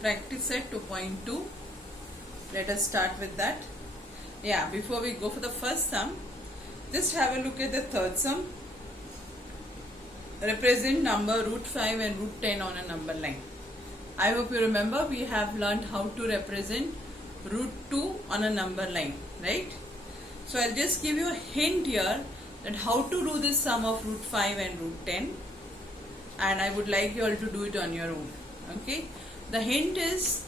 practice set 2.2. Let us start with that. Yeah, before we go for the first sum, just have a look at the third sum. Represent number root 5 and root 10 on a number line. I hope you remember we have learned how to represent root 2 on a number line, right? So I'll just give you a hint here that how to do this sum of root 5 and root 10, and I would like you all to do it on your own. Okay, the hint is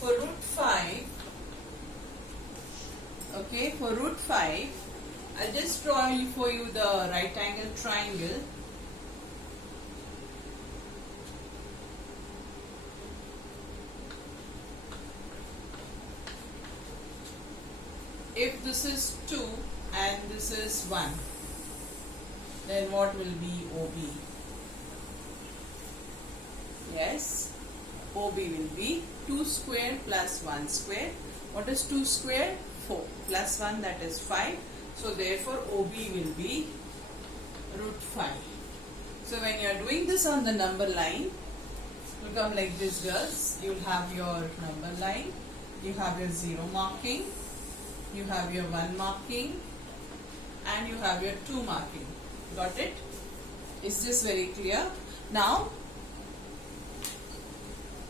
for root 5. Okay, for root 5, I'll just draw for you the right angle triangle. If this is 2 and this is 1, then what will be OB? Yes, OB will be 2 square plus 1 square. What is 2 square? 4 plus 1, that is 5. So therefore OB will be root 5. So when you are doing this on the number line, it will come like this, girls. You will have your number line, you have your 0 marking, you have your 1 marking, and you have your 2 marking. Got it? Is this very clear? Now,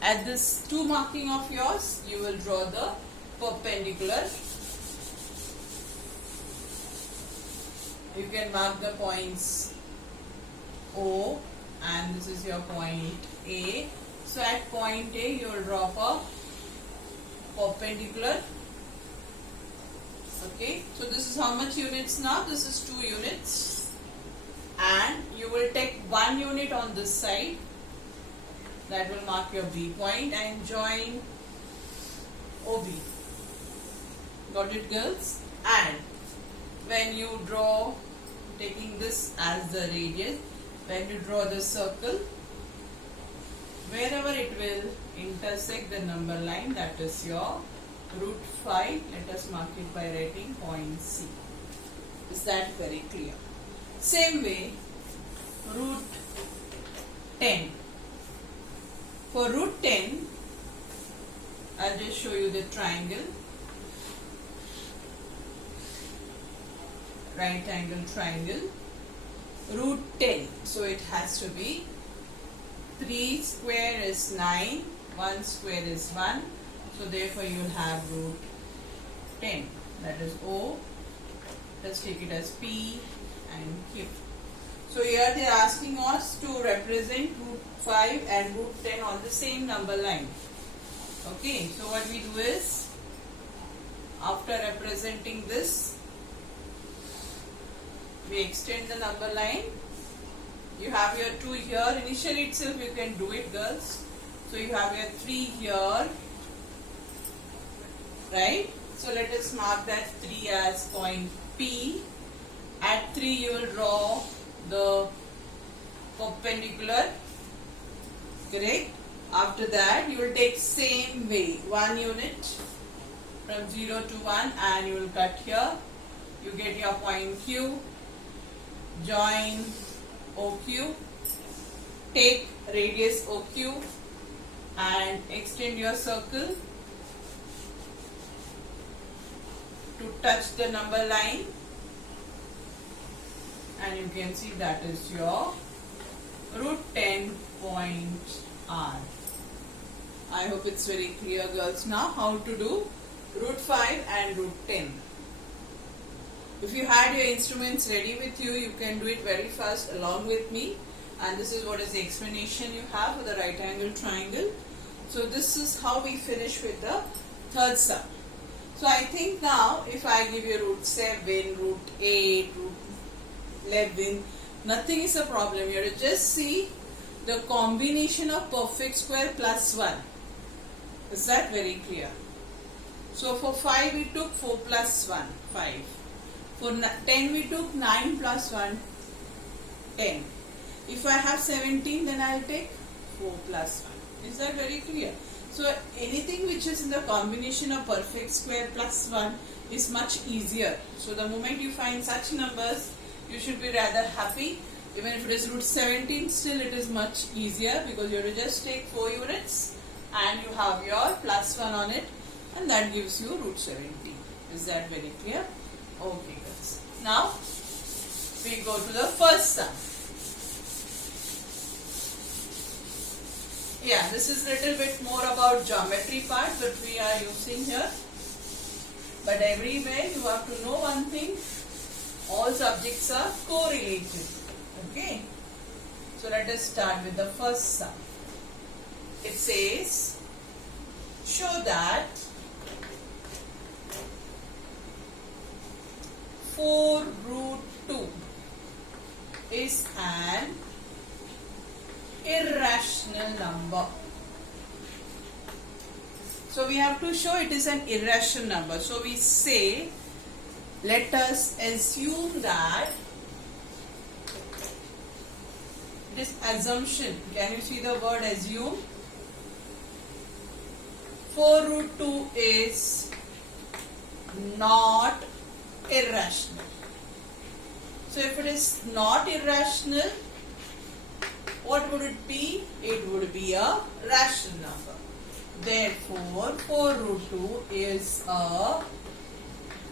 at this 2 marking of yours, you will draw the perpendicular. You can mark the points O, and this is your point A. So at point A, you will drop a perpendicular. Okay, so this is how much units now? This is 2 units, and you will take 1 unit on this side. That will mark your B point and join OB. Got it, girls? And when you draw, taking this as the radius, when you draw the circle, wherever it will intersect the number line, that is your root 5, let us mark it by writing point C. Is that very clear? Same way, root 10. For root 10, I'll just show you the triangle. Right angle triangle. Root 10. So it has to be 3 square is 9, 1 square is 1. So therefore you will have root 10. That is O. Let's take it as P and Q. So here they are asking us to represent root 5 and root 10 on the same number line. Okay, so what we do is, after representing this, we extend the number line. You have your 2 here. Initially itself you can do it, girls. So you have your 3 here. Right? So let us mark that 3 as point P. At 3 you will draw the perpendicular. Correct? After that you will take same way 1 unit from 0 to 1 and you will cut here. You get your point Q. Join OQ. Take radius OQ and extend your circle to touch the number line, and you can see that is your root 10 point R. I hope it's very clear, girls, now how to do root 5 and root 10. If you had your instruments ready with you, you can do it very fast along with me, and this is what is the explanation you have for the right angle triangle. So this is how we finish with the third sum. So I think now if I give you root 7, root 8, root 11, nothing is a problem. You have to just see the combination of perfect square plus 1. Is that very clear? So for 5 we took 4 plus 1, 5. For 10 we took 9 plus 1, 10. If I have 17, then I will take 4 plus 1. Is that very clear? So anything which is in the combination of perfect square plus 1 is much easier. So the moment you find such numbers, you should be rather happy. Even if it is root 17, still it is much easier because you have to just take 4 units and you have your plus 1 on it, and that gives you root 70. Is that very clear? Okay, guys. Now we go to the first sum. Yeah, this is little bit more about geometry part that we are using here. But everywhere you have to know one thing, all subjects are correlated. Okay. So let us start with the first sum. It says, show that 4 root 2 is an irrational number. So we have to show it is an irrational number. So we say, let us assume that this assumption, can you see the word assume? 4 root 2 is not irrational. So if it is not irrational, what would it be? It would be a rational number. Therefore, 4 root 2 is a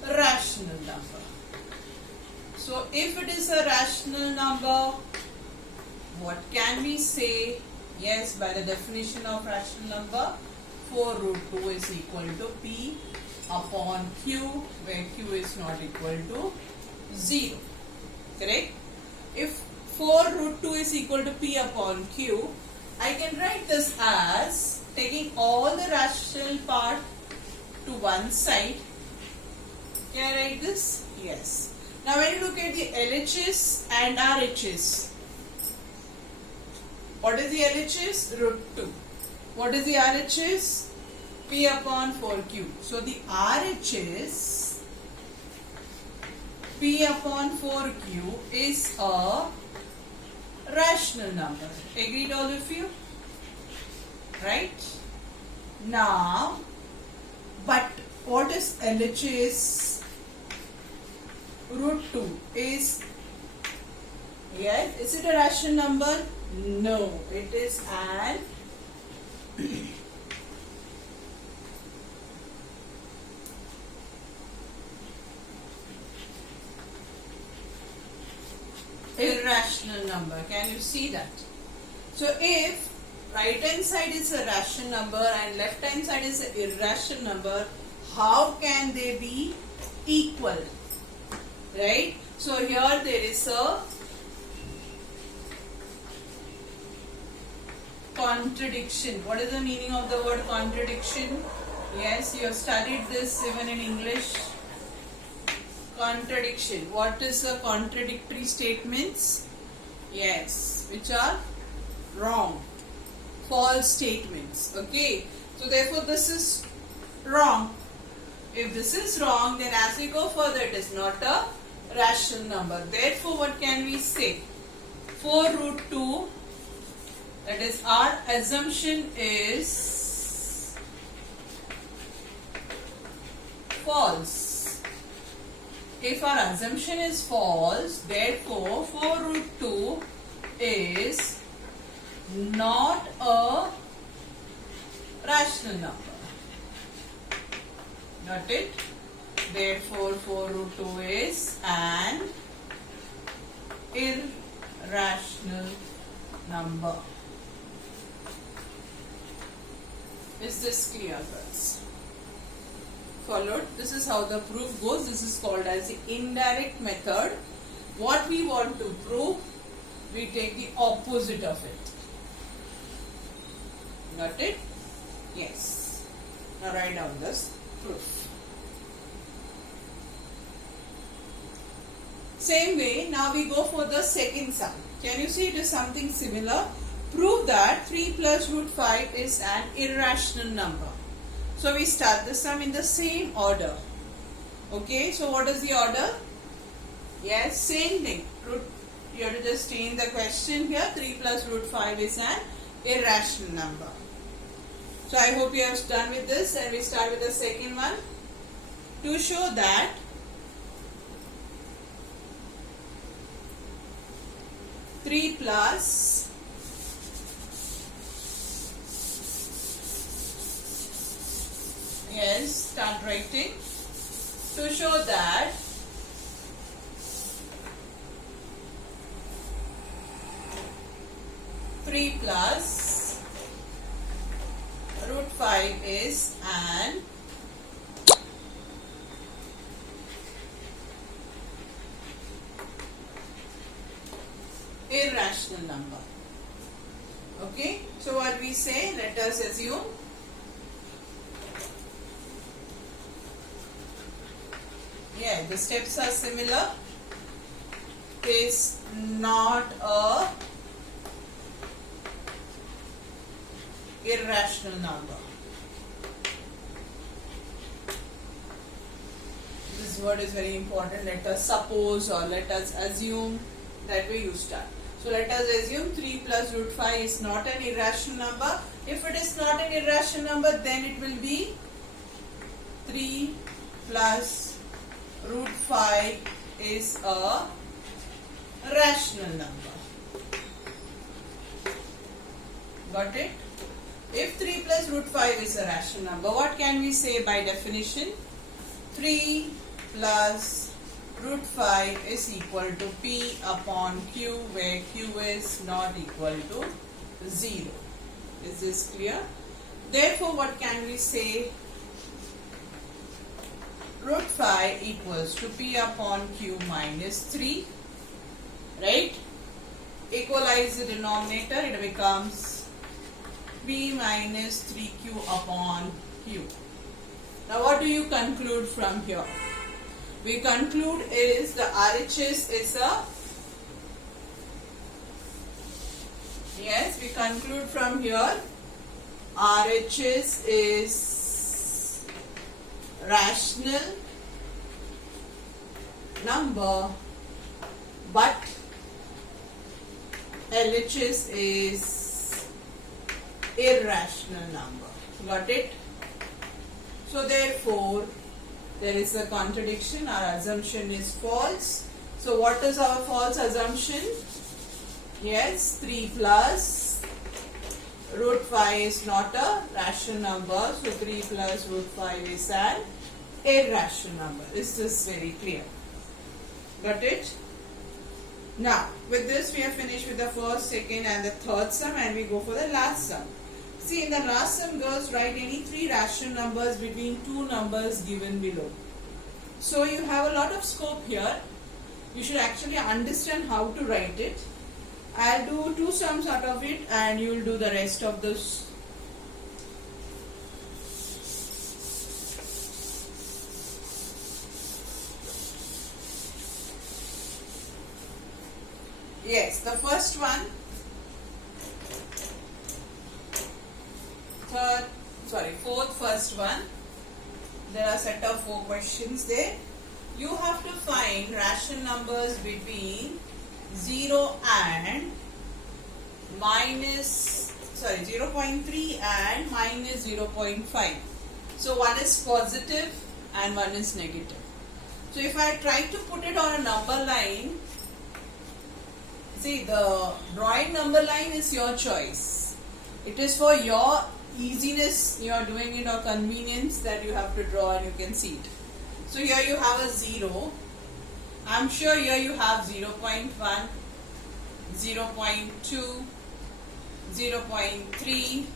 rational number. So if it is a rational number, what can we say? Yes, by the definition of rational number, 4 root 2 is equal to P upon Q, where Q is not equal to 0. Correct? If 4 root 2 is equal to P upon Q, I can write this as taking all the rational part to one side. Can I write this? Yes. Now when you look at the LHS and RHS, what is the LHS? Root 2. What is the RHS? P upon 4Q. So the RHS P upon 4Q is a rational number. Agreed all of you? Right? Now, but what is LHS? Root 2 is, yes, is it a rational number? No, it is an irrational number. Can you see that? So if right hand side is a rational number and left hand side is an irrational number, how can they be equal? Right? So here there is a contradiction. What is the meaning of the word contradiction? Yes, you have studied this even in English. Contradiction. What is the contradictory statements? Yes, which are wrong, false statements. Okay, so therefore this is wrong. If this is wrong, then as we go further, it is not a rational number. Therefore, what can we say? 4 root 2, that is our assumption is false. If our assumption is false, therefore 4 root 2 is not a rational number. Got it? Therefore 4 root 2 is an irrational number. Is this clear, girls? Followed. This is how the proof goes. This is called as the indirect method. What we want to prove, we take the opposite of it. Got it? Yes. Now write down this proof. Same way, now we go for the second sum. Can you see it is something similar? Prove that 3 plus root 5 is an irrational number. So we start the sum in the same order. Okay, so what is the order? Yes, same thing. You have to just change the question here. 3 plus root 5 is an irrational number. So I hope you have done with this, and we start with the second one. To show that 3 plus Yes, start writing to show that three plus root 5 is an irrational number. Okay, so what we say, let us assume the steps are similar, is not a irrational number. This word is very important. Let us suppose or let us assume, that way you start. So let us assume 3 plus root 5 is not an irrational number. If it is not an irrational number, then it will be 3 plus root 5 is a rational number. Got it? If 3 plus root 5 is a rational number, what can we say by definition? 3 plus root 5 is equal to P upon Q, where Q is not equal to 0. Is this clear? Therefore, what can we say? Root 5 equals to P upon Q minus 3. Right? Equalize the denominator, it becomes P minus 3Q upon Q. Now what do you conclude from here? We conclude is the RHS is a, yes, we conclude from here RHS is rational number, but LHS is irrational number. Got it? So therefore, there is a contradiction. Our assumption is false. So what is our false assumption? Yes, 3 plus root 5 is not a rational number. So 3 plus root 5 is an irrational number. Is this very clear? Got it? Now, with this we have finished with the first, second and the third sum, and we go for the last sum. See, in the last sum, girls, write any three rational numbers between two numbers given below. So you have a lot of scope here. You should actually understand how to write it. I'll do two sums out of it and you will do the rest of this. Yes, the first one, first one, there are a set of 4 questions there. You have to find rational numbers between 0 and minus, 0.3 and minus 0.5. So one is positive and one is negative. So if I try to put it on a number line, see, the drawing number line is your choice. It is for your easiness, you are doing it, or convenience, that you have to draw and you can see it. So here you have a 0. I am sure here you have 0.1, 0.2, 0.3.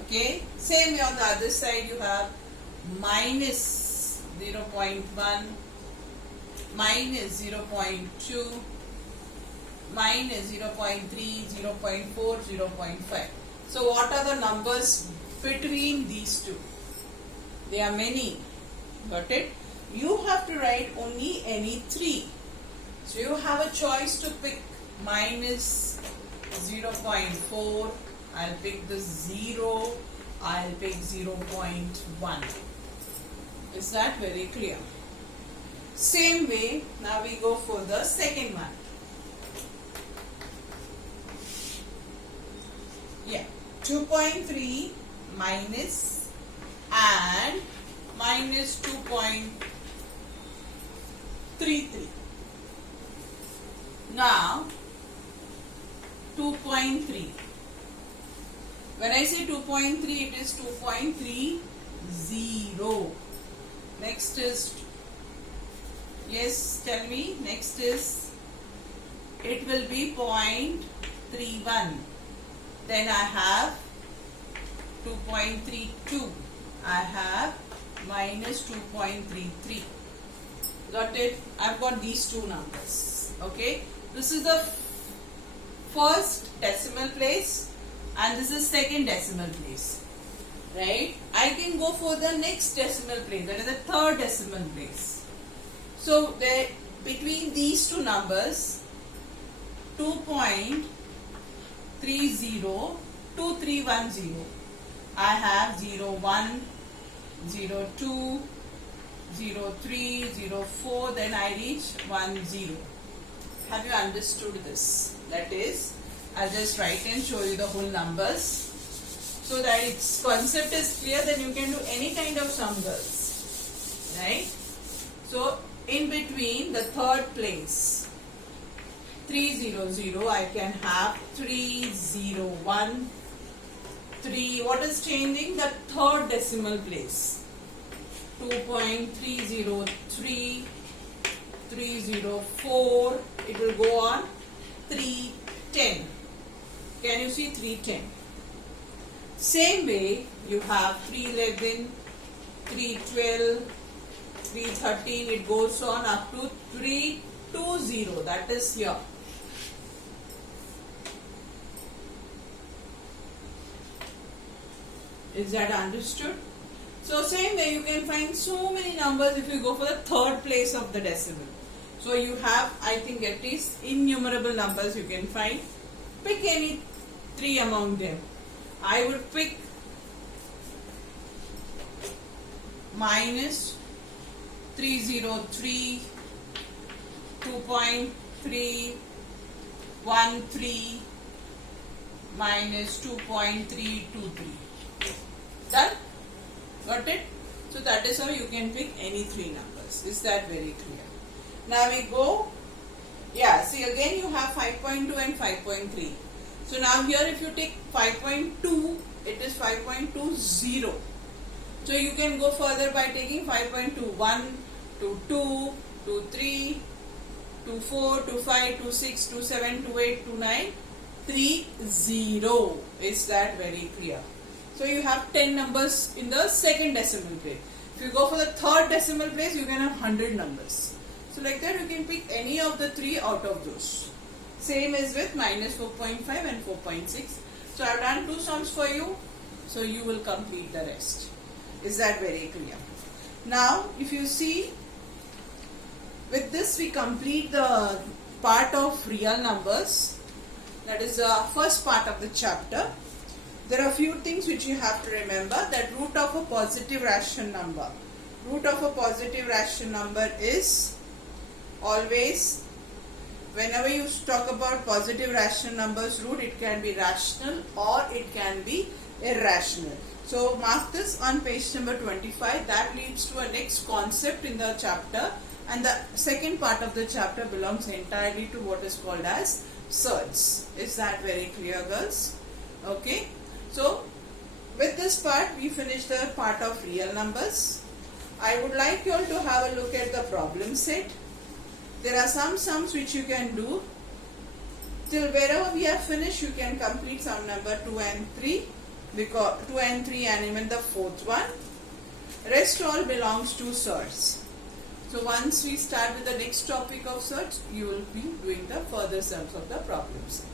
Okay. Same on the other side you have minus 0.1, minus 0.2, minus 0.3, 0.4, 0.5. So what are the numbers between these two? There are many. Got it? You have to write only any 3. So you have a choice to pick minus 0.4. I'll pick the 0. I'll pick 0.1. Is that very clear? Same way, now we go for the second one. Yeah, 2.3 minus and minus 2.33. Now 2.3. When I say 2.3, it is 2.3 0. Next is, yes, tell me, next is, it will be 0.31. Then I have 2.32. I have minus 2.33. Got it? I've got these two numbers. Okay. This is the first decimal place and this is second decimal place. Right? I can go for the next decimal place, that is the third decimal place. So there, between these two numbers, 2.30, 2310, I have 01, 02, 03, 04, then I reach 10. Have you understood this? That is, I'll just write and show you the whole numbers. So that its concept is clear, then you can do any kind of sum, girls. Right? So, in between the third place, 300, I can have 301. 3, what is changing? The third decimal place. 2.303, 304, it will go on. 310. Can you see 310? Same way, you have 311, 312, 313, it goes on up to 320, that is here. Is that understood? So same way you can find so many numbers if you go for the third place of the decimal. So you have, I think, at least innumerable numbers you can find. Pick any 3 among them. I would pick minus 303, 2.313, minus 2.323. Done? Got it? So that is how you can pick any 3 numbers. Is that very clear? Now we go, yeah, see again you have 5.2 and 5.3. So now here if you take 5.2, it is 5.20. So you can go further by taking 5.21, 22, 23, 24, 25, 26, 27, 28, 29, 30. Is that very clear? So you have 10 numbers in the second decimal place. If you go for the third decimal place, you can have 100 numbers. So like that you can pick any of the 3 out of those. Same as with minus 4.5 and 4.6. So I have done 2 sums for you. So you will complete the rest. Is that very clear? Now if you see, with this we complete the part of real numbers. That is the first part of the chapter. There are few things which you have to remember. That root of a positive rational number. Root of a positive rational number is always, whenever you talk about positive rational numbers root, it can be rational or it can be irrational. So mark this on page number 25. That leads to a next concept in the chapter, and the second part of the chapter belongs entirely to what is called as surds. Is that very clear, girls? Okay. So with this part we finish the part of real numbers. I would like you all to have a look at the problem set. There are some sums which you can do. Till wherever we have finished, you can complete sum number 2 and 3, because 2 and 3 and even the fourth one. Rest all belongs to surds. So once we start with the next topic of surds, you will be doing the further sums of the problem set.